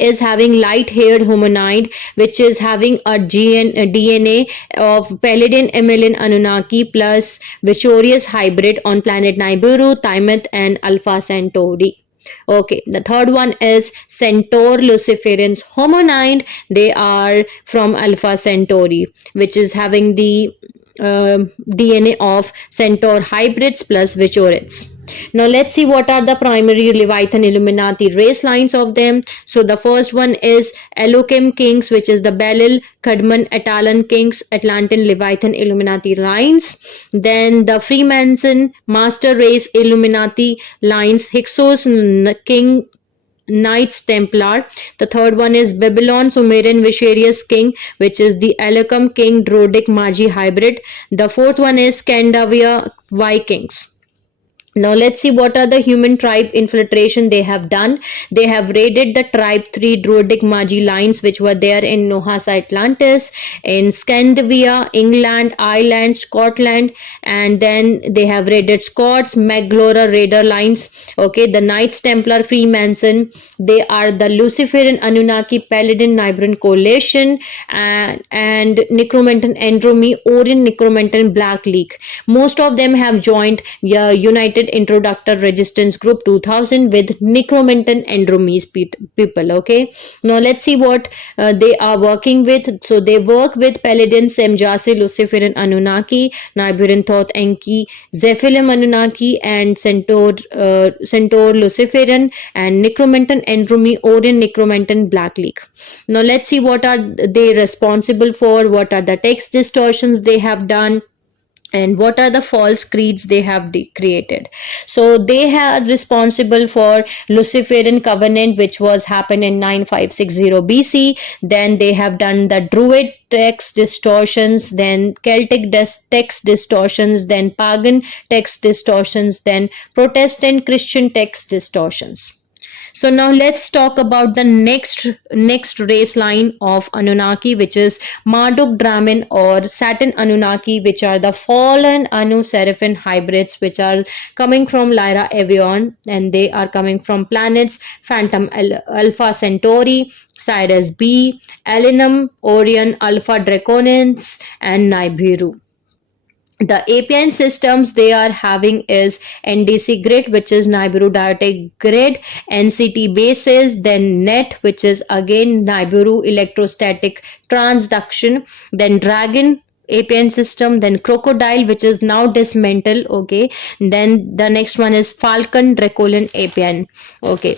is having light-haired hominid, which is having a DNA of Pleiadian Emelian Anunnaki plus Vishorius hybrid on planet Nibiru, Timeth, and Alpha Centauri. Okay, the third one is Centaur Luciferians hominid. They are from Alpha Centauri, which is having the DNA of Centaur hybrids plus Vichorids. Now let's see what are the primary Leviathan Illuminati race lines of them. So the first one is Elohim Kings, which is the Belil, Kadmon, Atalan Kings, Atlantian Leviathan Illuminati lines. Then the Freemason Master Race Illuminati lines, Hyksos King, Knights Templar. The third one is Babylon Sumerian Visharius King, which is the Elohim King Druidic Magi hybrid. The fourth one is Scandinavia Vikings. Now let's see what are the human tribe infiltration they have done. They have raided the tribe 3 Druidic Magi lines which were there in Nohasa Atlantis, in Scandinavia, England, Ireland, Scotland, and then they have raided Scots, Maglora Raider lines. Okay, the Knights Templar Freemason, they are the Luciferian Anunnaki Pleiadian Nibiruian Coalition, and Necromantan Andromy Orient Necromantan Black League. Most of them have joined United United Introductor Resistance Group 2000 with Necromantan Andromes people. Okay, now let's see what they are working with. So they work with Pleiadian-Samjase-Luciferian Anunnaki, Nibiruian Enki, Zephyrim Anunnaki, and Centaur Luciferian, and Necromantan Andromi, Orion Necromantan Black League. Now let's see what are they responsible for, what are the text distortions they have done, and what are the false creeds they have created. So they are responsible for Luciferian covenant, which was happened in 9560 BC. Then they have done the Druid text distortions, then Celtic text distortions, then pagan text distortions, then Protestant Christian text distortions. So now let's talk about the next race line of Anunnaki, which is Marduk Dramin or Saturn Anunnaki, which are the fallen Anu Seraphim hybrids, which are coming from Lyra Avion, and they are coming from planets Phantom Alpha Centauri, Sirius B, Elenum, Orion, Alpha Draconians, and Nibiru. The APIN systems they are having is NDC grid, which is Nibiru diotic grid, NCT bases, then NET, which is again Nibiru electrostatic transduction, then Dragon APN system, then Crocodile, which is now dismantled. Okay, then the next one is Falcon Draconian APN. Okay,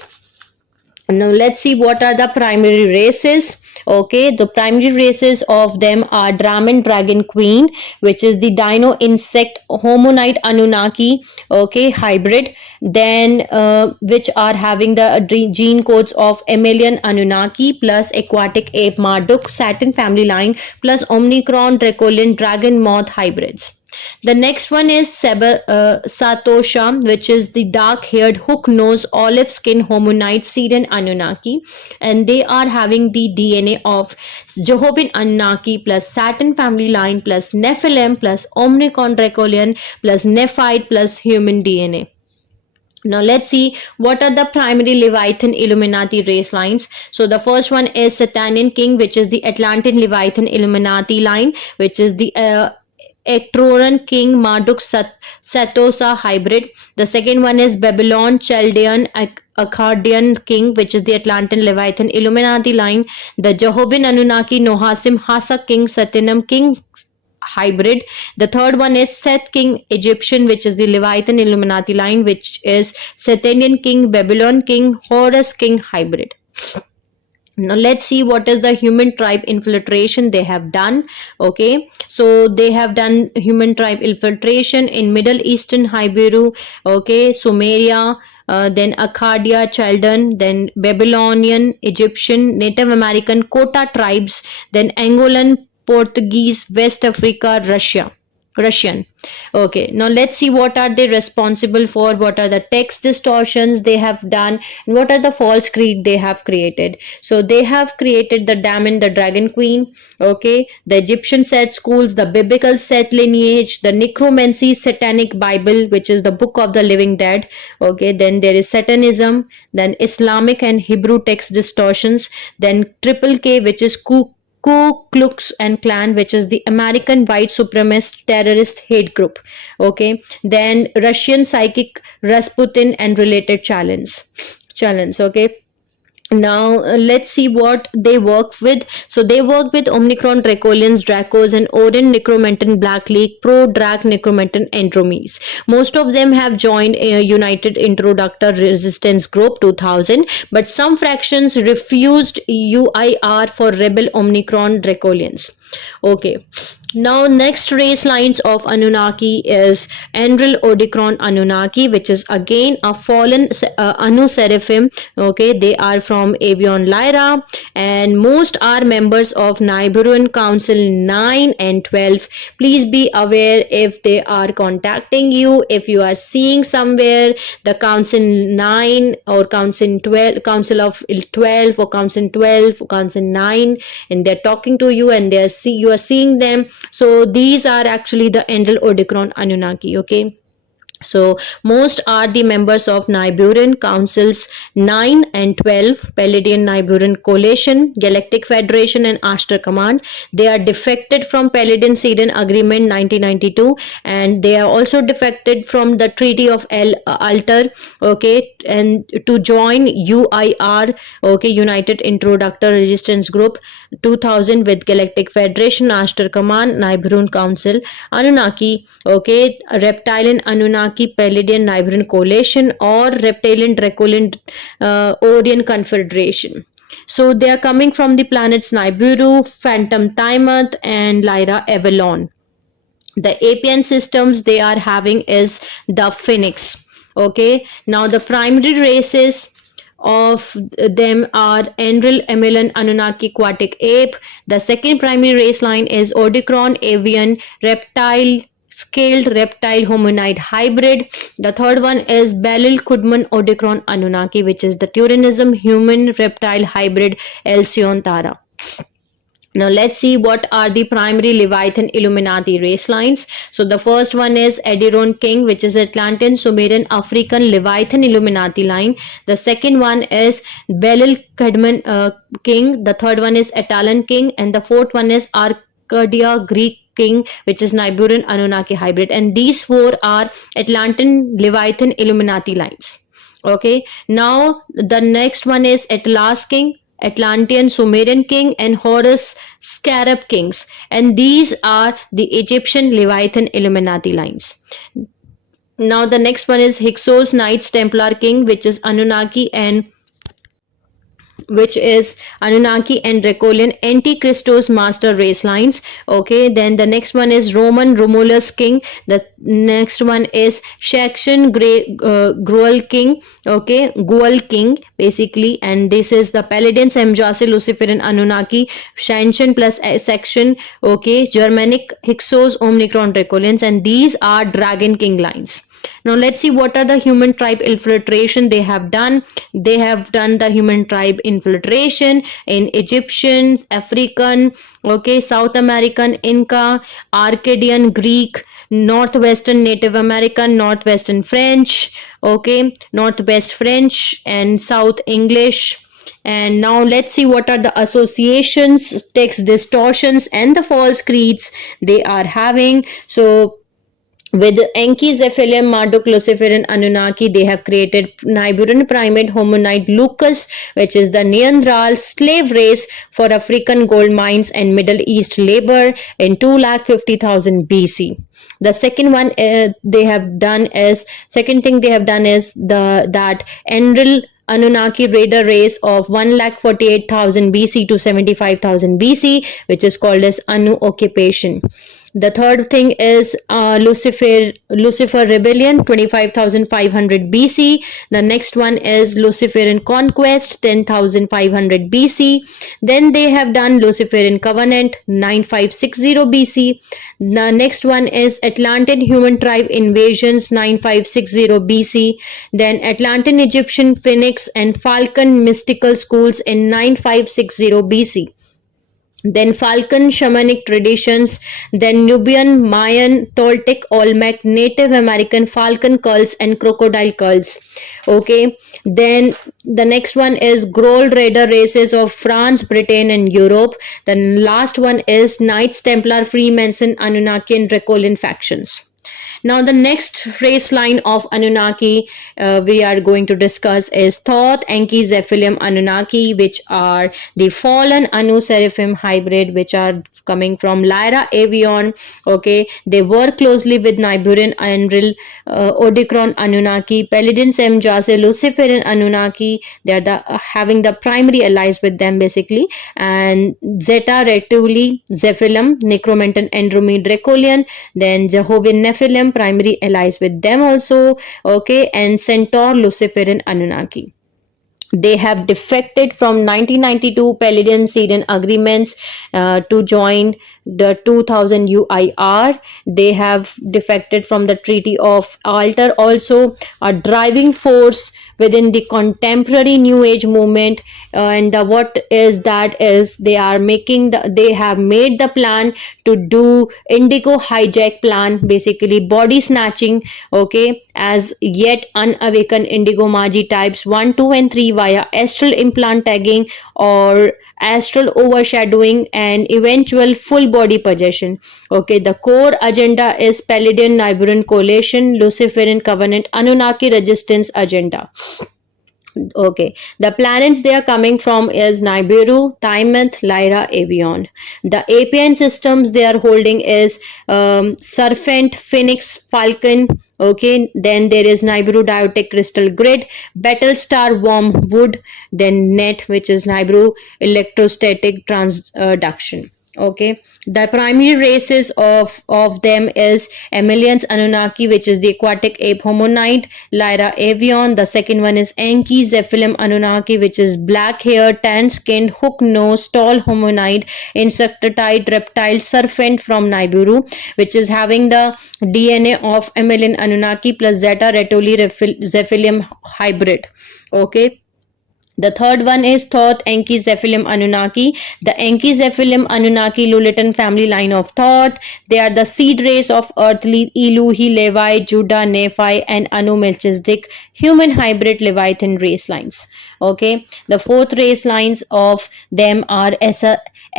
now let's see what are the primary races. Okay, the primary races of them are Draman Dragon Queen, which is the Dino Insect Homonite Anunnaki, okay, hybrid. Then which are having the gene codes of Mammalian Anunnaki plus Aquatic Ape Marduk Saturn family line plus Omicron Dracolian Dragon Moth hybrids. The next one is Satosha, which is the dark-haired, hook-nosed, olive-skinned Homonite Syrian Anunnaki, and they are having the DNA of Jehovian-Anunnaki plus Saturn family line plus Nephilim plus Omicron Dracolian plus Nephite plus human DNA. Now let's see what are the primary Leviathan Illuminati race lines. So the first one is Satanian King, which is the Atlantian Leviathan Illuminati line, which is the Ectroran King Marduk Satosa hybrid. The second one is Babylon Chaldean Akkadian King, which is the Atlantean Leviathan Illuminati line. The Jehovian Anunnaki Nohasim Hasa King Satinam King hybrid. The third one is Seth King Egyptian, which is the Leviathan Illuminati line, which is Sethanian King Babylon King Horus King hybrid. Now let's see what is the human tribe infiltration they have done. Okay, so they have done human tribe infiltration in Middle Eastern Nibiru, okay, Sumeria, then Akkadia, Chaldean, then Babylonian, Egyptian, Native American, Kota tribes, then Angolan, Portuguese, West Africa, Russian. Okay, now let's see what are they responsible for, what are the text distortions they have done, and what are the false creed they have created. So they have created the Daemon, the Dragon Queen, okay, the Egyptian Seth schools, the biblical Seth lineage, the necromancy Satanic Bible, which is the Book of the Living Dead, okay, then there is Satanism, then Islamic and Hebrew text distortions, then Triple K, which is Ku Klux and Klan, which is the American white supremacist terrorist hate group. Okay, then Russian psychic Rasputin and related challenge. Okay. Now let's see what they work with. So they work with Omicron Dracolians, Dracos, and Orion Necromantan Black League, Pro Drac Necromantan Andromes. Most of them have joined a United Introductor Resistance Group 2000, but some fractions refused UIR for Rebel Omicron Dracolians. Okay, now next race lines of Anunnaki is Enril Odicron Anunnaki, which is again a fallen Anu Seraphim. Okay, they are from Avion Lyra, and most are members of Nibiruian Council 9 and 12. Please be aware if they are contacting you, if you are seeing somewhere the Council 9 or Council 12, Council of 12 or Council 12 or Council 9, and they're talking to you and you are seeing them. So these are actually the Enril Odicron Anunnaki. Okay, So most are the members of Nibiruian Councils 9 and 12, Pleiadian-Nibiruian Coalition, Galactic Federation and Ashtar Command. They are defected from Pleiadian-Sidon Agreement 1992, and they are also defected from the Treaty of Altar, okay, and to join UIR, okay, United Introductor Resistance Group 2000 with Galactic Federation, Ashtar Command, Nibiruian Council, Anunnaki, okay, Reptilian Anunnaki, Pleiadian Nibiruian Coalition, or Reptilian Draconian Orion Confederation. So they are coming from the planets Nibiru, Phantom Tiamat, and Lyra Avalon. The APN systems they are having is the Phoenix. Okay, now the primary races of them are Enril, Emelan, Anunnaki, Aquatic Ape. The second primary race line is Odicron, Avian, Reptile, Scaled Reptile Hominid Hybrid. The third one is Belil, Kadmon, Odicron, Anunnaki, which is the Turanism Human Reptile Hybrid Elsion Tara. Now let's see what are the primary Leviathan Illuminati race lines. So the first one is Ediron King, which is Atlantian, Sumerian, African Leviathan Illuminati line. The second one is Belil Kadmon King. The third one is Atalan King, and the fourth one is Arcadia Greek King, which is Nibiruian Anunnaki hybrid. And these four are Atlantean Leviathan Illuminati lines. Okay, now the next one is Atlas King, Atlantean Sumerian King, and Horus Scarab Kings, and these are the Egyptian Leviathan Illuminati lines. Now the next one is Hyksos Knights Templar King, which is Anunnaki and Draconian Antichristos master race lines. Okay, then the next one is Roman Romulus King. The next one is Saxon Gruel King. Okay, Guel King basically, and this is the Pleiadian-Samjase-Luciferian Anunnaki, Shantian plus Saxon. Okay, Germanic Hyksos Omicron Draconians, and these are Dragon King lines. Now let's see what are the human tribe infiltration they have done. They have done the human tribe infiltration in Egyptian, African, okay, South American, Inca, Arcadian, Greek, Northwestern Native American, Northwestern French, okay, Northwest French, and South English. And now let's see what are the associations, text distortions, and the false creeds they are having. So with Enki, Zephylium, Marduk, Luciferian Anunnaki, they have created Nibiruian primate hominid Lucas, which is the Neanderthal slave race for African gold mines and Middle East labor in 250,000 BC. The second one they have done is that Enril Anunnaki raider race of 148,000 BC to 75,000 BC, which is called as Anu occupation. The third thing is Lucifer rebellion 25,500 BC. The next one is Luciferian conquest 10,500 BC. Then they have done Luciferian covenant 9560 BC. The next one is Atlantean human tribe invasions 9560 BC. Then Atlantean Egyptian Phoenix and Falcon mystical schools in 9560 BC. Then Falcon shamanic traditions, then Nubian, Mayan, Toltec, Olmec, Native American Falcon cults and crocodile cults. Okay, then the next one is Grold Raider races of France, Britain and Europe. The last one is Knights Templar, Freemason, Anunnaki and Draconian factions. Now the next race line of Anunnaki we are going to discuss is Thoth, Enki, Zephylium, Anunnaki, which are the fallen Anu Seraphim hybrid, which are coming from Lyra Avion. Okay, they work closely with Nibiruian Enril, Odicron Anunnaki, Pleiadian-Samjase-Luciferian Anunnaki. They are having the primary allies with them basically, and Zeta Reticuli, Zephylium, Necromantan, Andromede, Draconian, then Jehovian-Nephite-Adam, primary allies with them also. Okay, and Centaur, Luciferian Anunnaki. They have defected from 1992 Pleiadian-Sidon agreements to join the 2000 UIR. They have defected from the Treaty of Altar also. A driving force within the contemporary New Age movement. And what is that is they are making they have made the plan to do indigo hijack plan, basically body snatching, okay, as yet unawakened indigo Magi types 1, 2 and 3 via astral implant tagging or astral overshadowing and eventual full body possession. Okay, the core agenda is Pleiadian-Nibiruian coalition, Luciferian covenant, Anunnaki resistance agenda. Okay, the planets they are coming from is Nibiru, Tiamat, Lyra, Avion. The APN systems they are holding is Serpent, Phoenix, Falcon. Okay, then there is Nibiru Diotic Crystal Grid, Battlestar Wormwood, then Net, which is Nibiru Electrostatic Transduction. Okay, the primary races of them is Amelians Anunnaki, which is the aquatic ape hominid, Lyra avion. The second one is Enki Zephylim Anunnaki, which is black hair, tan skinned, hook nose, tall hominid, insectoid reptile serpent from Nibiru, which is having the DNA of Amelian Anunnaki plus Zeta Reticuli Zephylim hybrid. Okay, the third one is Thoth Enki Zephylim Anunnaki. The Enki Zephylim Anunnaki Lulatin family line of Thoth. They are the seed race of earthly Eluhi, Levi, Judah, Nephi, and Anu Melchizedek human hybrid Leviathan race lines. Okay, the fourth race lines of them are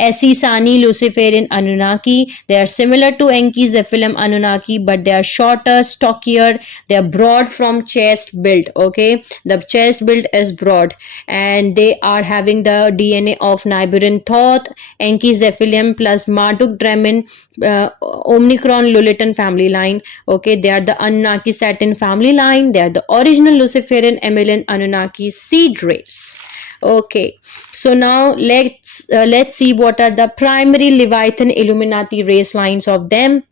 Esisani Luciferian Anunnaki. They are similar to Enki Zephylim Anunnaki, but they are shorter, stockier. They are broad from chest build. Okay, the chest build is broad, and they are having the DNA of Nibiruian Thoth, Enki Zephylim plus Marduk Dramin, Omicron Lulatin family line. Okay, they are the Anunnaki Saturn family line. They are the original Luciferian Amelian Anunnaki seed race. Okay, so now let's see what are the primary Leviathan Illuminati race lines of them.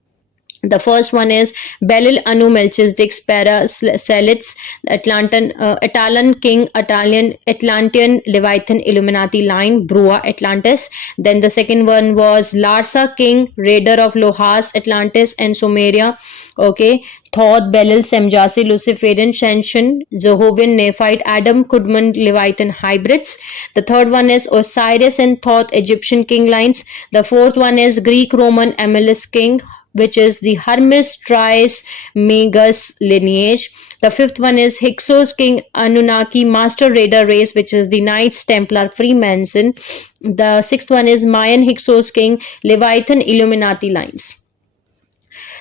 The first one is Belil Anu Melchizedek Paracelids, Italian King, Atlantian Leviathan Illuminati line, Brua Atlantis. Then the second one was Larsa King, Raider of Lohas, Atlantis and Sumeria. Okay, Thoth, Belil, Samjase-Luciferian, Shenshin, Jehovian-Nephite-Adam, Kadmon, Leviathan hybrids. The third one is Osiris and Thoth, Egyptian king lines. The fourth one is Greek-Roman Amelis King, which is the Hermes Trismegistus lineage. The fifth one is Hyksos King Anunnaki Master Raider race, which is the Knights Templar Freemason. The sixth one is Mayan Hyksos King Leviathan Illuminati lines.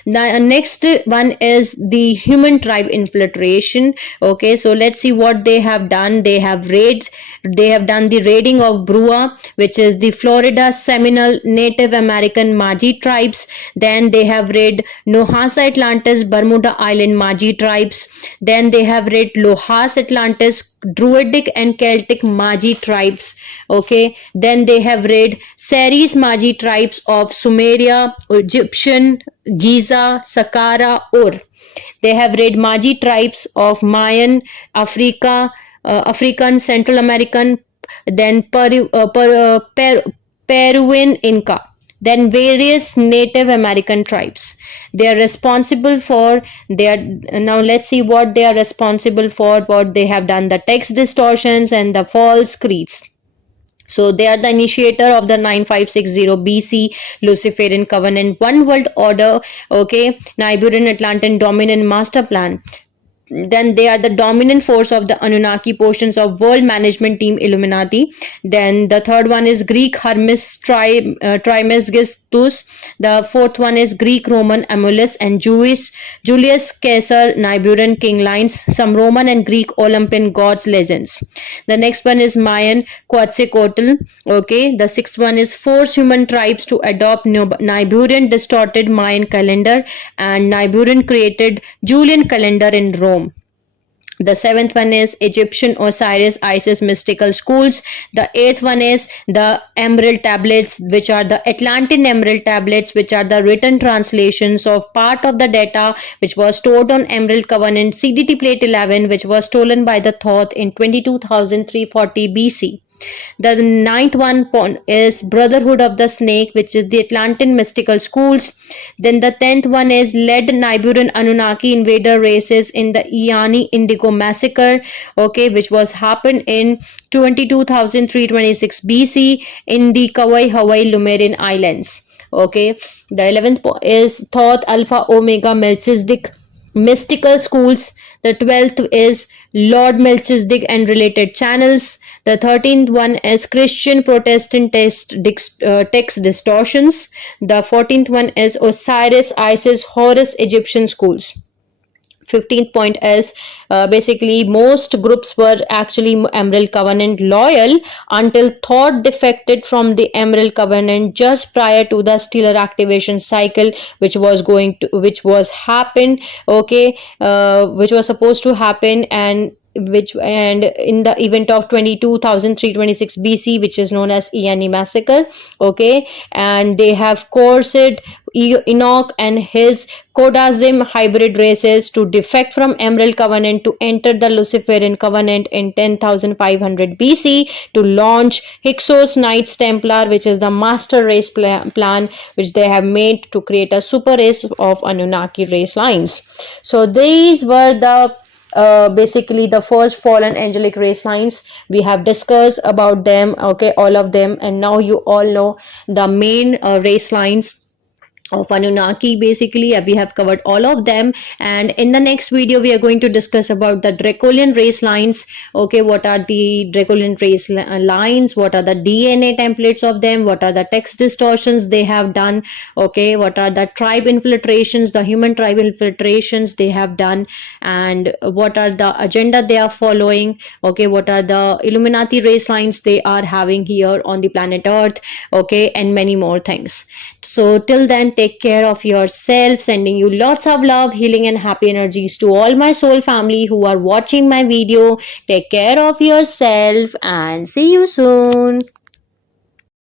The next one is the human tribe infiltration. Okay, so let's see what they have done. They have done the raiding of Brua, which is the Florida Seminole Native American Magi tribes. Then they have raided Nohasa Atlantis, Bermuda Island Magi tribes. Then they have raided Lohas Atlantis, Druidic and Celtic Magi tribes. Okay, then they have raided Ceres Magi tribes of Sumeria, Egyptian, Giza, Saqqara, Ur. They have raided Magi tribes of Mayan, African, Central American, then Peruvian Inca, then various Native American tribes. They are responsible for now let's see what they are responsible for, what they have done, the text distortions and the false creeds. So they are the initiator of the 9560 BC Luciferian Covenant, One World Order, okay, Nibiruian Atlantean Dominant Master Plan. Then they are the dominant force of the Anunnaki portions of World Management Team Illuminati. Then the third one is Greek Hermes Trismegistus. The fourth one is Greek Roman Amulis and Julius Caesar Nibiruian king lines, some Roman and Greek Olympian gods legends. The next one is Mayan Quetzalcoatl. Okay, the sixth one is force human tribes to adopt Nibiruian distorted Mayan calendar and Nibiruian created Julian calendar in Rome. The seventh one is Egyptian Osiris Isis mystical schools. The eighth one is the Emerald tablets, which are the Atlantean Emerald tablets, which are the written translations of part of the data which was stored on Emerald Covenant CDT plate 11, which was stolen by the Thoth in 22,340 BC. The ninth one is Brotherhood of the Snake, which is the Atlantian mystical schools. Then the 10th one is led Nibiruian Anunnaki invader races in the Iani Indigo massacre, okay, which was happened in 22,326 BC in the Kauai Hawaii Lemurian Islands. Okay, the 11th is Thoth Alpha Omega Melchizedek mystical schools. The 12th is Lord Melchizedek and related channels. The 13th one is Christian Protestant text distortions. The 14th one is Osiris, Isis, Horus, Egyptian schools. 15th point is basically most groups were actually Emerald Covenant loyal until Thoth defected from the Emerald Covenant just prior to the stellar activation cycle, which was happened, okay, which was supposed to happen, and in the event of 22,326 BC, which is known as Iani massacre, okay, and they have coerced Enoch and his Kodazim hybrid races to defect from Emerald Covenant to enter the Luciferian Covenant in 10,500 BC to launch Hyksos Knights Templar, which is the master race plan which they have made to create a super race of Anunnaki race lines. So these were the basically the first fallen angelic race lines. We have discussed about them, okay, all of them, and now you all know the main race lines of Anunnaki. Basically we have covered all of them, and in the next video we are going to discuss about the Draconian race lines. Okay, what are the Draconian race lines, what are the DNA templates of them, what are the text distortions they have done, okay, what are the tribe infiltrations, the human tribe infiltrations they have done, and what are the agenda they are following, okay, what are the Illuminati race lines they are having here on the planet Earth, okay, and many more things. So till then, take care of yourself. Sending you lots of love, healing and happy energies to all my soul family who are watching my video. Take care of yourself and see you soon.